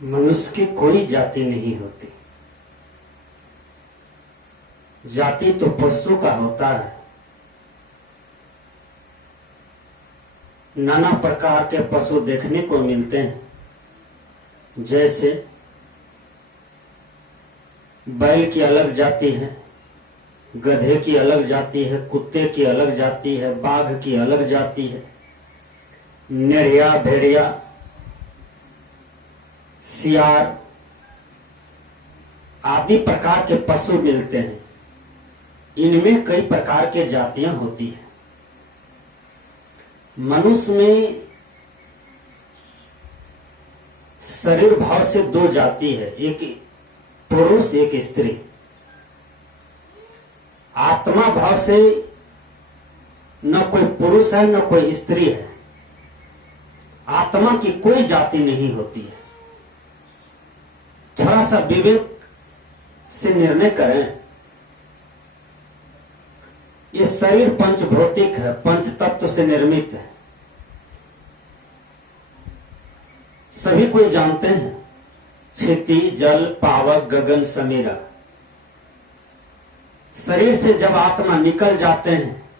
मनुष्य की कोई जाति नहीं होती। जाति तो पशु का होता है। नाना प्रकार के पशु देखने को मिलते हैं, जैसे बैल की अलग जाति है, गधे की अलग जाति है, कुत्ते की अलग जाति है, बाघ की अलग जाति है, नेड़िया, भेड़िया, सियार आदि प्रकार के पशु मिलते हैं। इनमें कई प्रकार के जातियां होती हैं। मनुष्य में शरीर भाव से दो जाति है, एक पुरुष एक स्त्री। आत्मा भाव से न कोई पुरुष है न कोई स्त्री है। आत्मा की कोई जाति नहीं होती है। थोड़ा सा विवेक से निर्णय करें। ये शरीर पंचभौतिक है, पंच तत्व से निर्मित है। सभी कोई जानते हैं, क्षिति, जल, पावक, गगन, समीरा। शरीर से जब आत्मा निकल जाते हैं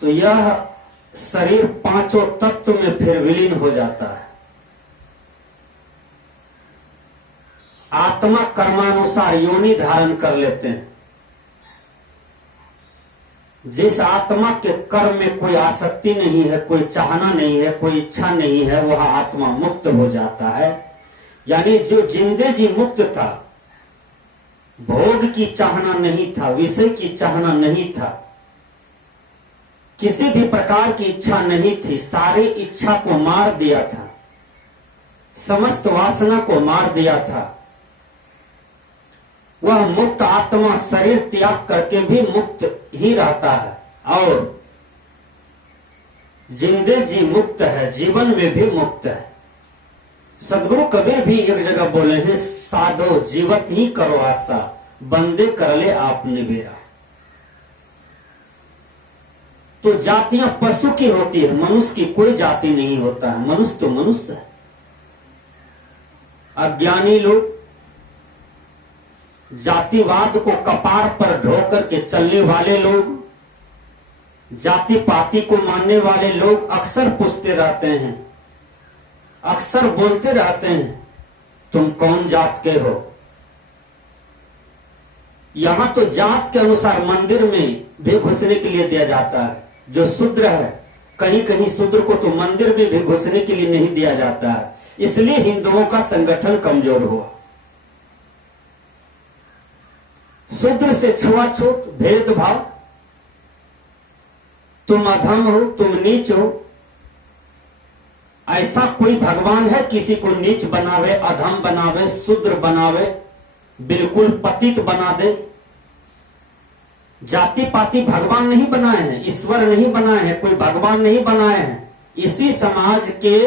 तो यह शरीर पांचों तत्व में फिर विलीन हो जाता है। आत्मा कर्मानुसार योनि धारण कर लेते हैं। जिस आत्मा के कर्म में कोई आसक्ति नहीं है, कोई चाहना नहीं है, कोई इच्छा नहीं है, वह आत्मा मुक्त हो जाता है। यानी जो जिंदे जी मुक्त था, भोग की चाहना नहीं था, विषय की चाहना नहीं था, किसी भी प्रकार की इच्छा नहीं थी, सारी इच्छा को मार दिया था, समस्त वासना को मार दिया था, वह मुक्त आत्मा शरीर त्याग करके भी मुक्त ही रहता है और जिंदे जी मुक्त है, जीवन में भी मुक्त है। सदगुरु कबीर भी एक जगह बोले हैं, साधो जीवत ही करो आशा, बंदे कर ले आपने बेरा। तो जातियां पशु की होती है, मनुष्य की कोई जाति नहीं होता है। मनुष्य तो मनुष्य है। अज्ञानी लोग, जातिवाद को कपार पर ढो करके चलने वाले लोग, जाति पाति को मानने वाले लोग अक्सर पूछते रहते हैं, अक्सर बोलते रहते हैं, तुम कौन जात के हो। यहां तो जात के अनुसार मंदिर में भी घुसने के लिए दिया जाता है। जो शूद्र है, कहीं कहीं शूद्र को तो मंदिर में भी घुसने के लिए नहीं दिया जाता है। इसलिए हिंदुओं का संगठन कमजोर हुआ। शूद्र से छुआछूत, भेदभाव, तुम अधम हो, तुम नीच हो। ऐसा कोई भगवान है किसी को नीच बनावे, अधम बनावे, शूद्र बनावे, बिल्कुल पतित बना दे? जाति पाति भगवान नहीं बनाए हैं, ईश्वर नहीं बनाए हैं, कोई भगवान नहीं बनाए हैं। इसी समाज के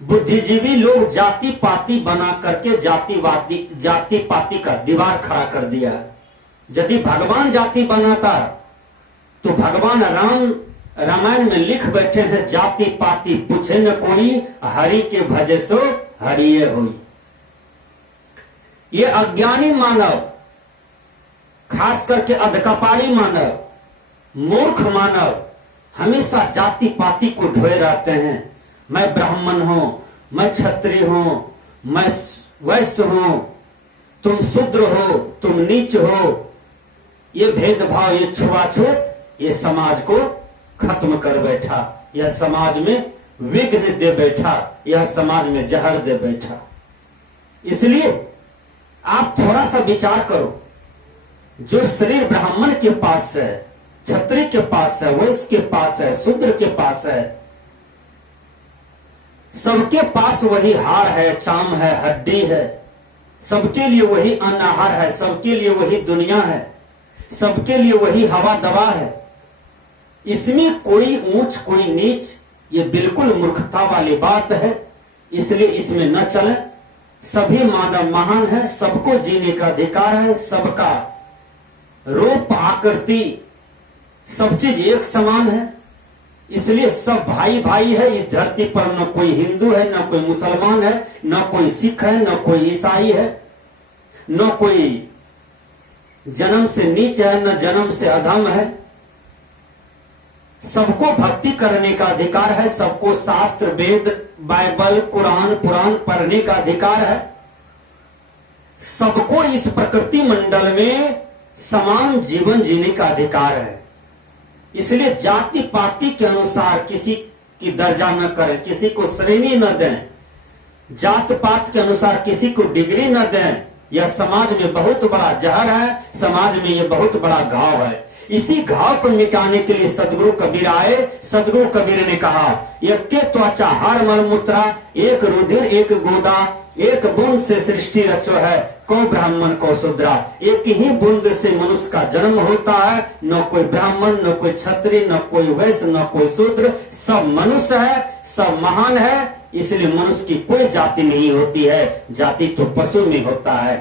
बुद्धिजीवी लोग जाति पाति बना करके जाति पाति का दीवार खड़ा कर दिया। यदि भगवान जाति बनाता तो भगवान राम रामायण में लिख बैठे हैं, जाति पाति पूछे न कोई, हरि के भजे सो हरिये होई। ये अज्ञानी मानव, खास करके अधकपाड़ी मानव, मूर्ख मानव हमेशा जाति पाति को ढोए रहते हैं। मैं ब्राह्मण हूं, मैं क्षत्रिय हूं, मैं वैश्य हूं, तुम शूद्र हो, तुम नीच हो। ये भेदभाव, ये छुआछूत, ये समाज को खत्म कर बैठा। यह समाज में विघ्न दे बैठा, यह समाज में जहर दे बैठा। इसलिए आप थोड़ा सा विचार करो। जो शरीर ब्राह्मण के पास है, क्षत्रिय के पास है, वैश्य के पास है, शूद्र के पास है, सबके पास वही हार है, चाम है, हड्डी है। सबके लिए वही अन्न आहार है, सबके लिए वही दुनिया है, सबके लिए वही हवा दवा है। इसमें कोई ऊंच कोई नीच, ये बिल्कुल मूर्खता वाली बात है। इसलिए इसमें न चले। सभी मानव महान है, सबको जीने का अधिकार है, सबका रूप आकृति सब चीज एक समान है। इसलिए सब भाई भाई है इस धरती पर। न कोई हिंदू है, न कोई मुसलमान है, न कोई सिख है, न कोई ईसाई है, न कोई जन्म से नीच है, न जन्म से अधम है। सबको भक्ति करने का अधिकार है, सबको शास्त्र वेद बाइबल कुरान पुराण पढ़ने का अधिकार है, सबको इस प्रकृति मंडल में समान जीवन जीने का अधिकार है। इसलिए जाति पाति के अनुसार किसी की दर्जा न करें, किसी को श्रेणी न दें, जात पात के अनुसार किसी को डिग्री न दें। यह समाज में बहुत बड़ा जहर है, समाज में यह बहुत बड़ा घाव है। इसी घाव को मिटाने के लिए सदगुरु कबीर आए। सदगुरु कबीर ने कहा, एक के त्वचा हर मलमूत्रा, एक रुधिर एक गोदा, एक बूंद से सृष्टि रचो है, को ब्राह्मण को शूद्रा। एक ही बूंद से मनुष्य का जन्म होता है, न कोई ब्राह्मण, न कोई क्षत्रिय, न कोई वैश्य, न कोई शूद्र, सब मनुष्य है, सब महान है। इसलिए मनुष्य की कोई जाति नहीं होती है, जाति तो पशु में होता है।